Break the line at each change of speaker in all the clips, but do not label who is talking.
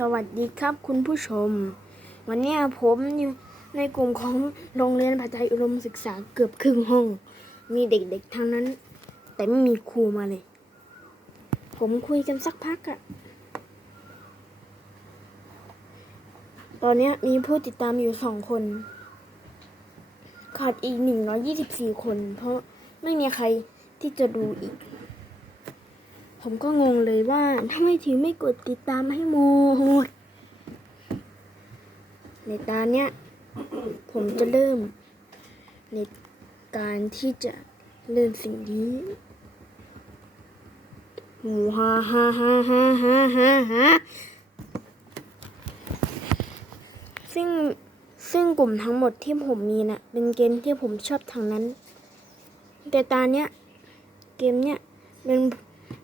สวัสดีครับคุณผู้ชม วันนี้ผมอยู่ในกลุ่มของโรงเรียนปัจจัยอุดมศึกษาเกือบครึ่งห้อง มีเด็กๆทั้งนั้น แต่ไม่มีครูมาเลย ผมคุยกันสักพักอะตอนนี้มีผู้ติดตามอยู่สองคน ขาดอีกหนึ่งร้อยี่สิบสี่คน เพราะไม่มีใครที่จะดูอีก ผมก็งงเลยว่าทำไมถึงไม่กดติดตามให้หมด ในตอนเนี้ย ผมจะเริ่ม ในการที่จะเริ่มสิ่งนี้หูฮ่าฮ่าฮ่าฮ่าฮ่าฮ่าฮ่าซึ่งซึ่งกลุ่มทั้งหมดที่ผมมีน่ะ เป็นเกมที่ผมชอบทางนั้น แต่ตอนเนี้ย เกมเนี้ยเป็น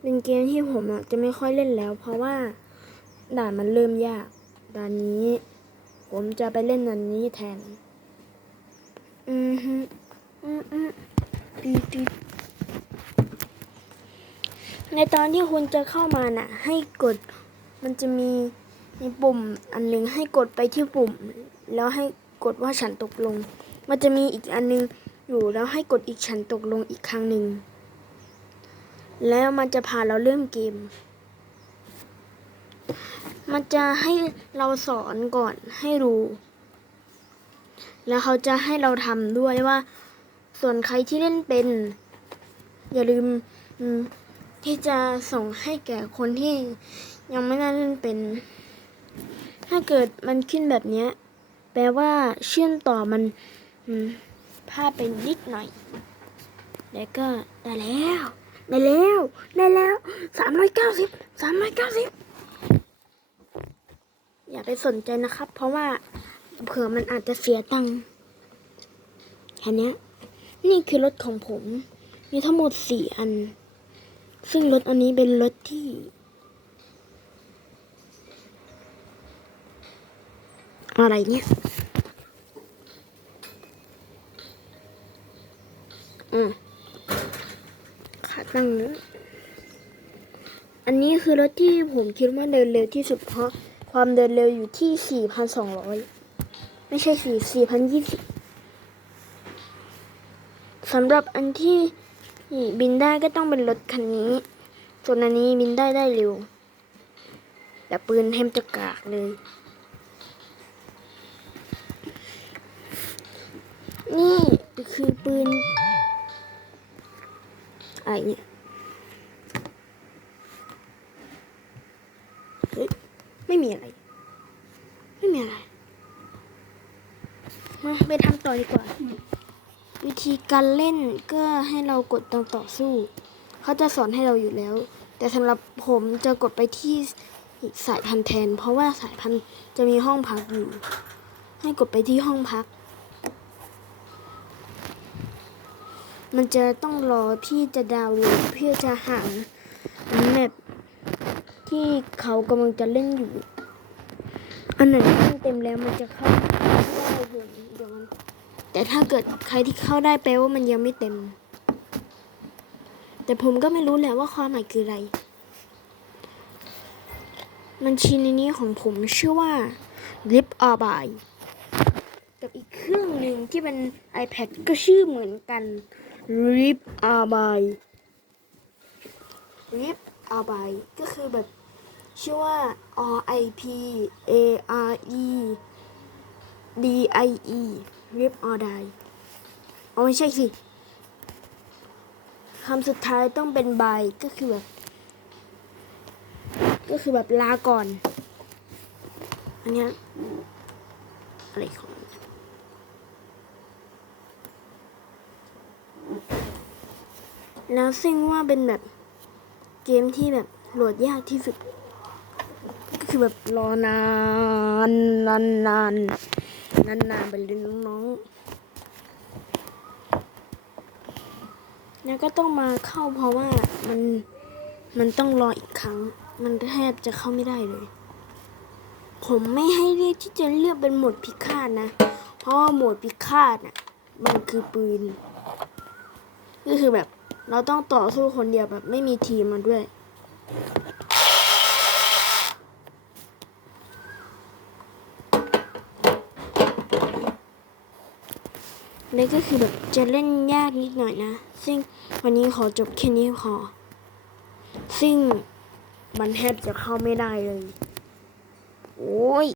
เป็นเกมที่ผมอะจะไม่ค่อยเล่นแล้ว เพราะว่าด่านมันเริ่มยาก ด่านนี้ ผมจะไปเล่นด่านนี้แทน อือฮึอืออือปีปีในตอนที่คุณจะเข้ามาน่ะ ให้กด มันจะมีมีปุ่มอันหนึงให้กดไปที่ปุ่ม แล้วให้กดว่าฉันตกลง มันจะมีอีกอันนึงอยู่แล้วให้กดอีกฉันตกลงอีกครั้งหนึ่ง แล้วมันจะพาเราเริ่มเกม มันจะให้เราสอนก่อนให้รู้ แล้วเขาจะให้เราทำด้วยว่า ส่วนใครที่เล่นเป็น อย่าลืมที่จะส่งให้แก่คนที่ยังไม่ได้เล่นเป็น ถ้าเกิดมันขึ้นแบบนี้ แปลว่าเชื่อมต่อมันพลาดไปนิดหน่อย แล้วก็ได้แล้ว ได้แล้วได้แล้วสามร้อยเก้าสิบสามร้อยเก้าสิบอย่าไปสนใจนะครับ เพราะว่าเผื่อมันอาจจะเสียตังค์แค่นี้นี่คือรถของผม มีทั้งหมดสี่อัน ซึ่งรถอันนี้เป็นรถที่ อะไรเนี่ยอืม ขาตั้งนะอันนี้คือรถที่ผมคิดว่าเดินเร็วที่สุดเพราะความเดินเร็วอยู่ที่ 4,200 ไม่ใช่ 4 4,020สำหรับอันที่บินได้ก็ต้องเป็นรถคันนี้ส่วนอันนี้บินได้ได้เร็ว แต่ปืนเทมจะกากเลย นี่คือปืน อะไรเนี่ยเฮ้ยไม่มีอะไร ไม่มีอะไร มาไปทำต่อดีกว่า วิธีการเล่นก็ให้เรากดตรงต่อสู้ เขาจะสอนให้เราอยู่แล้ว แต่สำหรับผมจะกดไปที่สายพันธุ์แทน เพราะว่าสายพันธุ์จะมีห้องพักอยู่ ให้กดไปที่ห้องพัก มันจะต้องรอที่จะดาวน์โหลดเพื่อจะหาแมปที่เขากำลังจะเล่นอยู่ อันไหนที่เต็มแล้วมันจะเข้าได้เดี๋ยวมันแต่ถ้าเกิดใครที่เข้าได้แปลว่ามันยังไม่เต็ม แต่ผมก็ไม่รู้แหละว่าความหมายคืออะไร มันชีในนี้ของผมชื่อว่า Lip or by กับอีกเครื่องหนึ่งที่เป็น iPad ก็ชื่อเหมือนกัน Rip a b y Rip a b y ก็คือแบบชื่อว่า R I P A R E D I E Rip or die เอาไม่ใช่สิคำสุดท้ายต้องเป็น by ก็คือแบบ ก็คือแบบลาก่อน อันนี้อะไรของมัน แล้วซึ่งว่าเป็นแบบเกมที่แบบโหลดยากที่สุด ก็คือแบบรอนานนานนานนานนานไปเลยน้องๆแล้วก็ต้องมาเข้าเพราะว่ามันมันต้องรออีกครั้ง มันแทบจะเข้าไม่ได้เลย ผมไม่ให้เรียกที่จะเลือกเป็นโหมดพิฆาตนะ เพราะว่าโหมดพิฆาตน่ะ มันคือปืน ก็คือแบบ เราต้องต่อสู้คนเดียวแบบไม่มีทีมมาด้วย นี่ก็คือแบบจะเล่นยากนิดหน่อยนะ ซึ่งวันนี้ขอจบแค่นี้พอ ซึ่งมันแทบจะเข้าไม่ได้เลย โอ้ย